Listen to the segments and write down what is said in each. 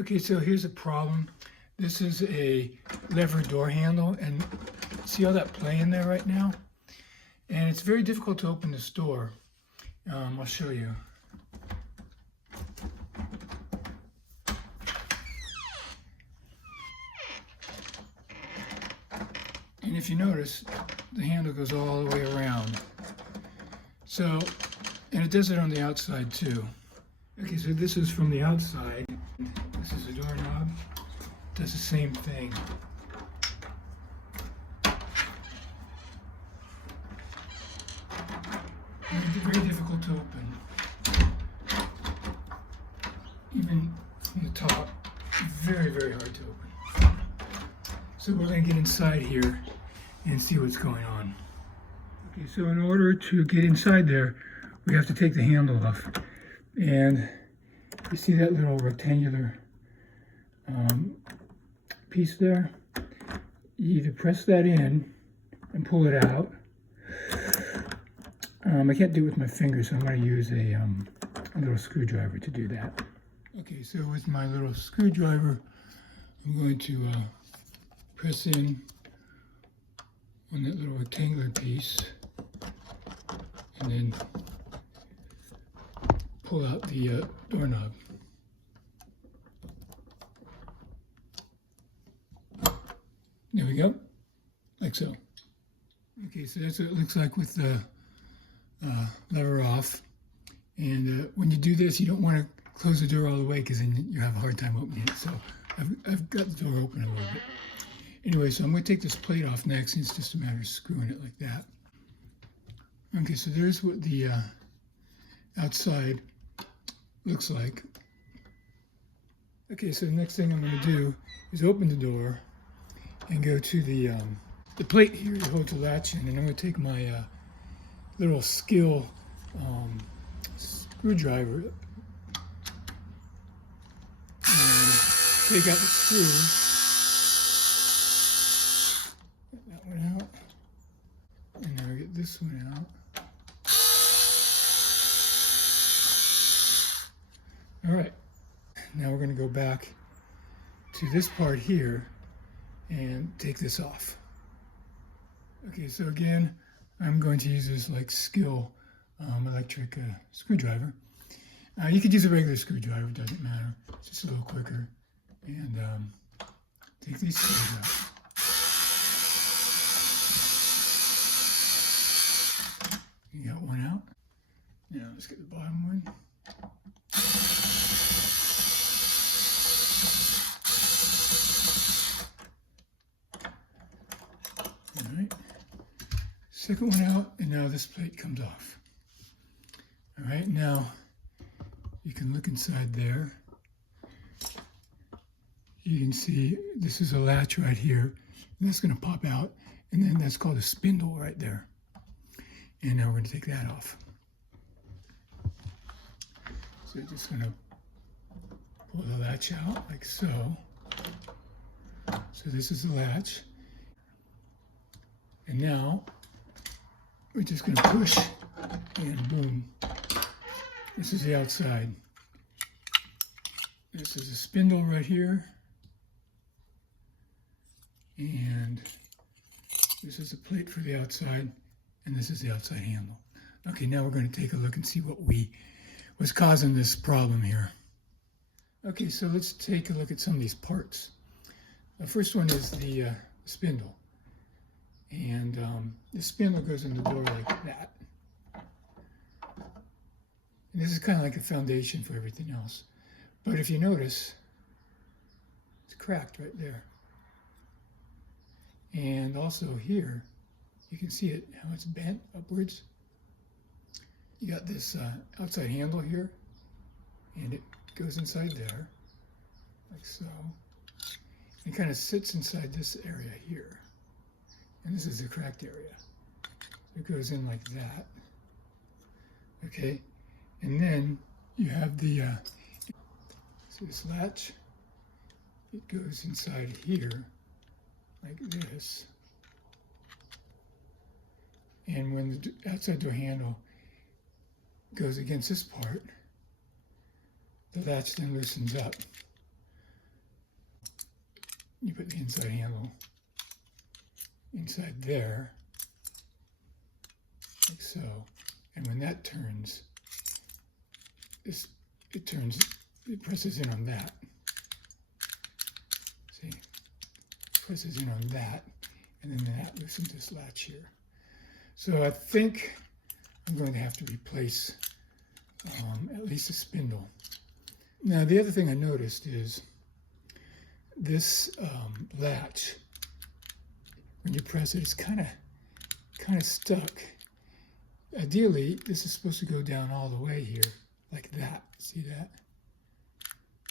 Okay, so here's a problem. This is a lever door handle, and see all that play in there right now? And it's very difficult to open this door. I'll show you. And if you notice, the handle goes all the way around. So, and it does it on the outside too. Okay, so this is from the outside. This is a doorknob. Does the same thing. And it's very difficult to open. Even from the top, very, very hard to open. So we're going to get inside here and see what's going on. Okay, so in order to get inside there, we have to take the handle off. And you see that little rectangular piece there? You either press that in and pull it out. I can't do it with my fingers, so I'm going to use a little screwdriver to do that. Okay, so with my little screwdriver, I'm going to press in on that little rectangular piece and then pull out the doorknob. There we go, like so. Okay, so that's what it looks like with the lever off. And when you do this, you don't want to close the door all the way because then you have a hard time opening it. So I've got the door open a little bit. Anyway, so I'm going to take this plate off next, and it's just a matter of screwing it like that. Okay, so there's what the outside looks like. Okay, so the next thing I'm going to do is open the door and go to the plate here to hold the latch in, and I'm going to take my little skill screwdriver and take out the screw. Get that one out, and now we get this one out. All right, now we're going to go back to this part here and take this off. Okay, so again, I'm going to use this like skill electric screwdriver. You could use a regular screwdriver, doesn't matter. It's just a little quicker. And take these screws out. You got one out. Now let's get the bottom one. All right. Second one out, and now this plate comes off. All right, now you can look inside there. You can see this is a latch right here, and that's going to pop out, and then that's called a spindle right there. And now we're going to take that off. So just going to pull the latch out like so. So this is the latch. And now we're just going to push, and boom. This is the outside. This is a spindle right here. And this is a plate for the outside, and this is the outside handle. Okay, now we're going to take a look and see what was causing this problem here. Okay, so let's take a look at some of these parts. The first one is the spindle. And the spindle goes in the door like that. And this is kind of like a foundation for everything else. But if you notice, it's cracked right there. And also here, you can see it, how it's bent upwards. You got this outside handle here, and it goes inside there, like so. It kind of sits inside this area here. And this is the cracked area. It goes in like that. Okay, and then you have the so this latch. It goes inside here like this. And when the outside door handle goes against this part, the latch then loosens up. you put the inside handle inside there, like so. And when that turns, it presses in on that. See, presses in on that, and then that loosens this latch here. So I think I'm going to have to replace at least a spindle. Now the other thing I noticed is this latch, when you press it, it's kind of stuck. Ideally, this is supposed to go down all the way here, like that. See that?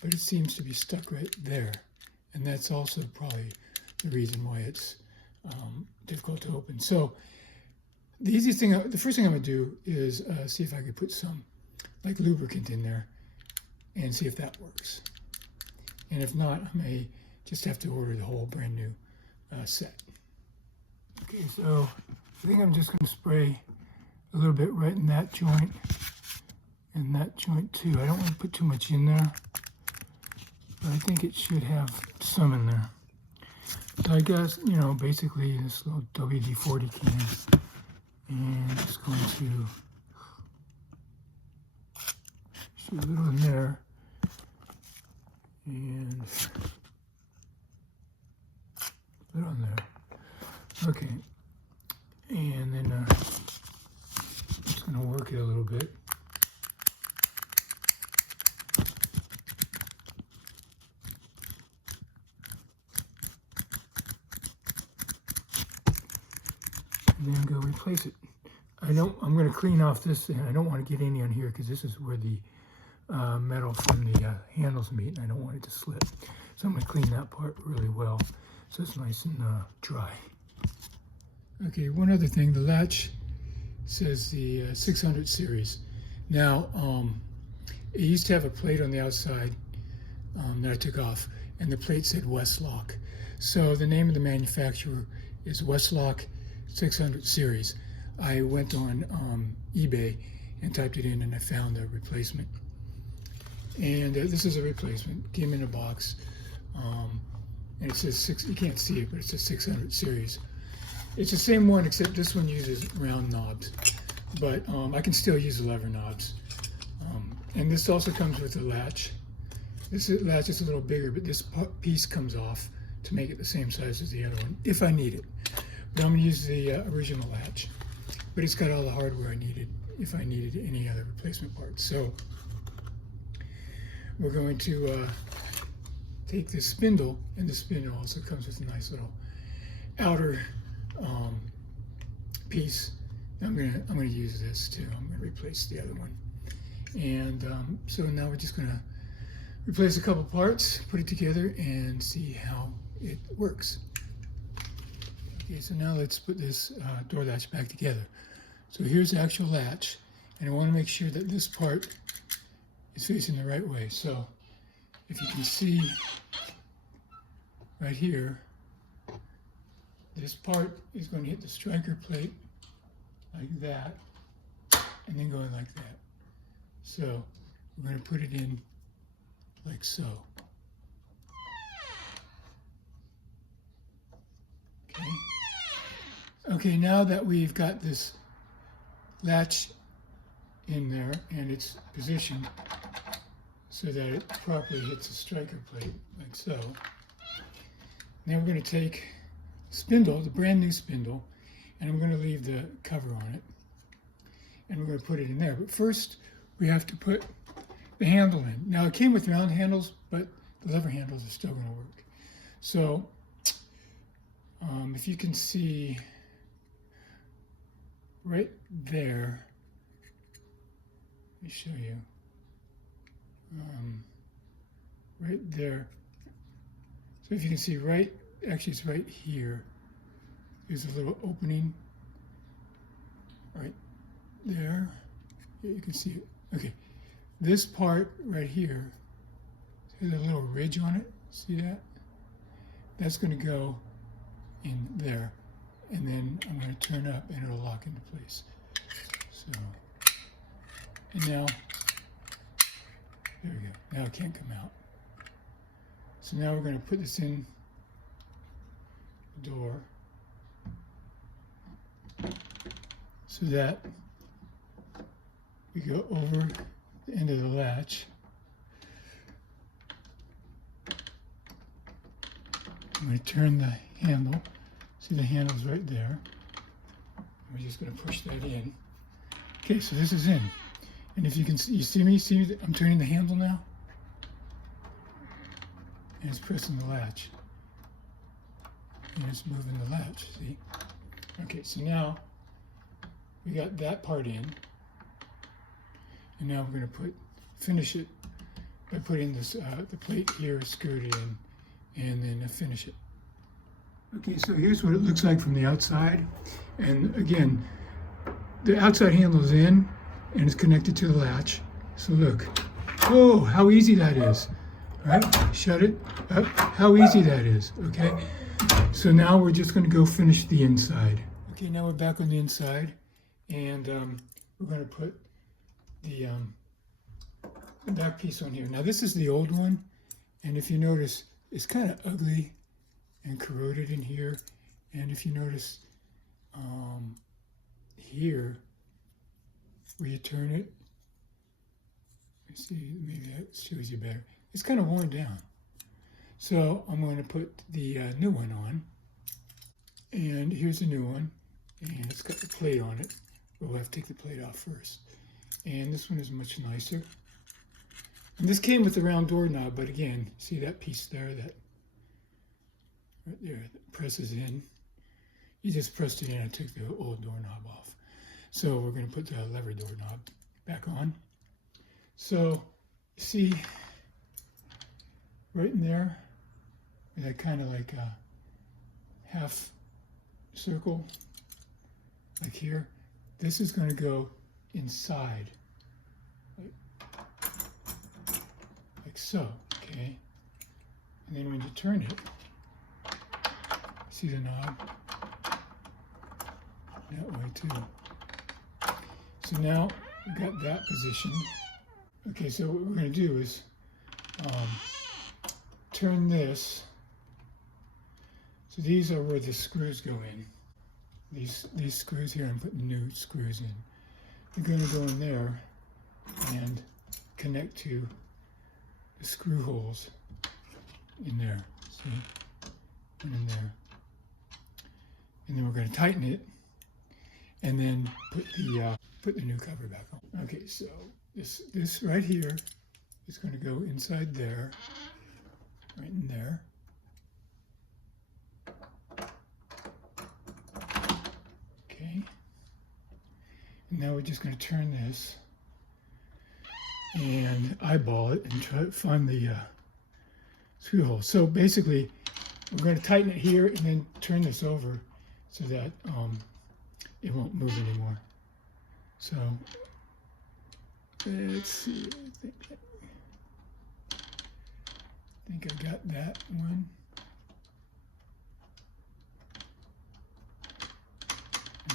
But it seems to be stuck right there, and that's also probably the reason why it's difficult to open. So the first thing I'm going to do is see if I could put some like lubricant in there and see if that works. And if not, I may just have to order the whole brand new set. Okay, so I think I'm just going to spray a little bit right in that joint and that joint too. I don't want to put too much in there, but I think it should have some in there. So I guess, you know, basically this little WD-40 can, and just going to shoot a little in there, and put it on there. Okay, and then I'm just going to work it a little bit. And then go replace it. I'm going to clean off this, and I don't want to get any on here because this is where the metal from the handles meet, and I don't want it to slip. So I'm going to clean that part really well so it's nice and dry. Okay, one other thing, the latch says the 600 series. Now, it used to have a plate on the outside that I took off, and the plate said Weslock. So the name of the manufacturer is Weslock 600 series. I went on eBay and typed it in, and I found a replacement. And this is a replacement. Came in a box, and it says you can't see it, but it says 600 series. It's the same one, except this one uses round knobs, but I can still use the lever knobs. And this also comes with a latch. This latch is a little bigger, but this piece comes off to make it the same size as the other one, if I need it. But I'm going to use the original latch. But it's got all the hardware I needed if I needed any other replacement parts. So we're going to take this spindle, and the spindle also comes with a nice little outer piece. I'm gonna use this too. I'm gonna replace the other one. And so now we're just gonna replace a couple parts, put it together, and see how it works. Okay, so now let's put this door latch back together. So here's the actual latch, and I want to make sure that this part is facing the right way. So if you can see right here, this part is going to hit the striker plate like that, and then going like that. So we're going to put it in like so. Okay. Okay, now that we've got this latch in there and it's positioned so that it properly hits the striker plate like so. Now we're going to take spindle, the brand new spindle, and I'm going to leave the cover on it, and we're going to put it in there. But first we have to put the handle in. Now it came with round handles, but the lever handles are still going to work. So if you can see right there, let me show you, right there. So if you can see actually it's right here, there's a little opening right there. Yeah, you can see it. Okay, this part right here, there's a little ridge on it, see that? That's going to go in there, and then I'm going to turn up and it'll lock into place. So, and now, there we go. Now it can't come out. So now we're going to put this in door so that we go over the end of the latch. I'm going to turn the handle. See, the handle's right there. We're just going to push that in. Okay, so this is in. And if you can see, you see me? See, I'm turning the handle now? And it's pressing the latch. And it's moving the latch, see? Okay, so now we got that part in. And now we're going to finish it by putting this the plate here, screwed it in, and then finish it. Okay, so here's what it looks like from the outside. And again, the outside handle is in and it's connected to the latch. So look, oh, how easy that is. All right, shut it up. How easy that is, okay? So now we're just going to go finish the inside. Okay, now we're back on the inside, and we're going to put the back piece on here. Now this is the old one, and if you notice, it's kind of ugly and corroded in here. And if you notice here, where you turn it, let me see, maybe that shows you better. It's kind of worn down. So I'm going to put the new one on. And here's the new one. And it's got the plate on it. But we'll have to take the plate off first. And this one is much nicer. And this came with the round doorknob, but again, see that piece there, that right there, that presses in. You just pressed it in and took the old doorknob off. So we're going to put the lever doorknob back on. So see, right in there, that kind of like a half circle, like here. This is going to go inside, like so, okay? And then when you turn it, see the knob? That way too. So now we've got that position. Okay, so what we're going to do is turn this. So these are where the screws go in. These screws here, I'm putting new screws in. They're going to go in there and connect to the screw holes in there. See? And in there. And then we're going to tighten it and then put the new cover back on. Okay, so this right here is going to go inside there, right in there. Okay. And now we're just going to turn this and eyeball it and try to find the screw hole. So basically, we're going to tighten it here and then turn this over so that it won't move anymore. So let's see. I think I got that one.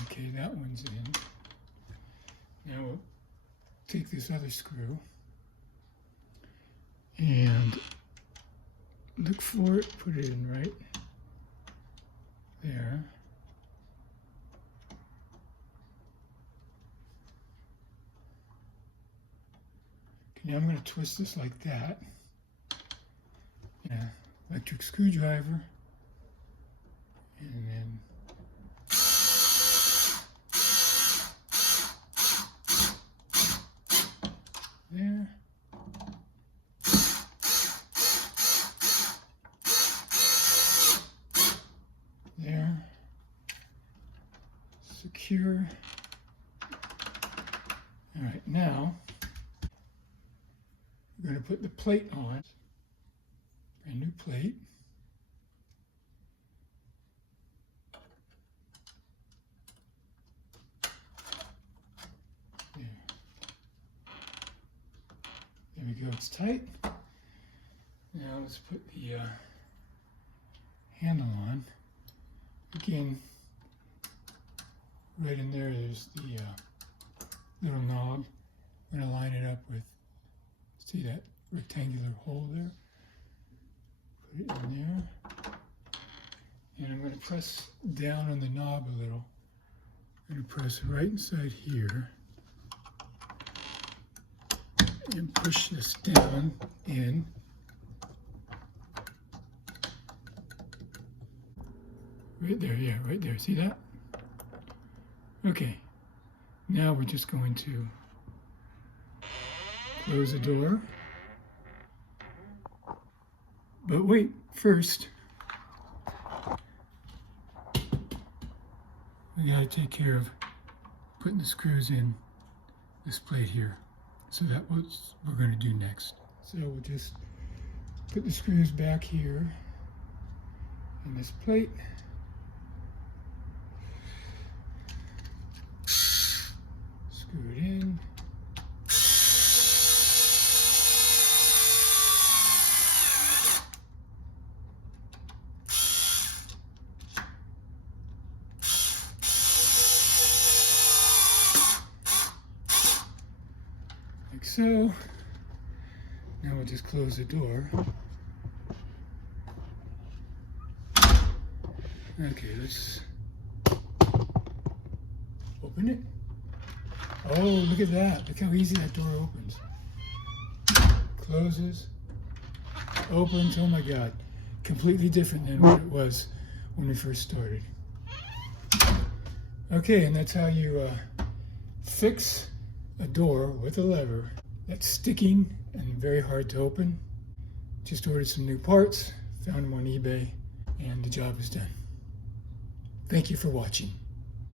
Okay, that one's in. Now we'll take this other screw and look for it, put it in right there. Okay, now I'm going to twist this like that. Yeah, electric screwdriver, and then there. There. Secure. All right, now we're going to put the plate on. A new plate. There. There we go, it's tight. Now let's put the handle on. Again, right in there, there's the little knob. We're going to line it up with, see that rectangular hole there? Put it in there. And I'm going to press down on the knob a little. I'm going to press right inside here and push this down in. Right there, yeah, right there. See that? Okay. Now we're just going to close the door. But wait, first, we gotta take care of putting the screws in this plate here. So that's what we're gonna do next. So we'll just put the screws back here in this plate. Screw it in. Like so. Now we'll just close the door. Okay, let's open it. Oh, look at that. Look how easy that door opens. Closes, opens, oh my God. Completely different than what it was when we first started. Okay, and that's how you fix a door with a lever that's sticking and very hard to open. Just ordered some new parts, found them on eBay, and the job is done. Thank you for watching.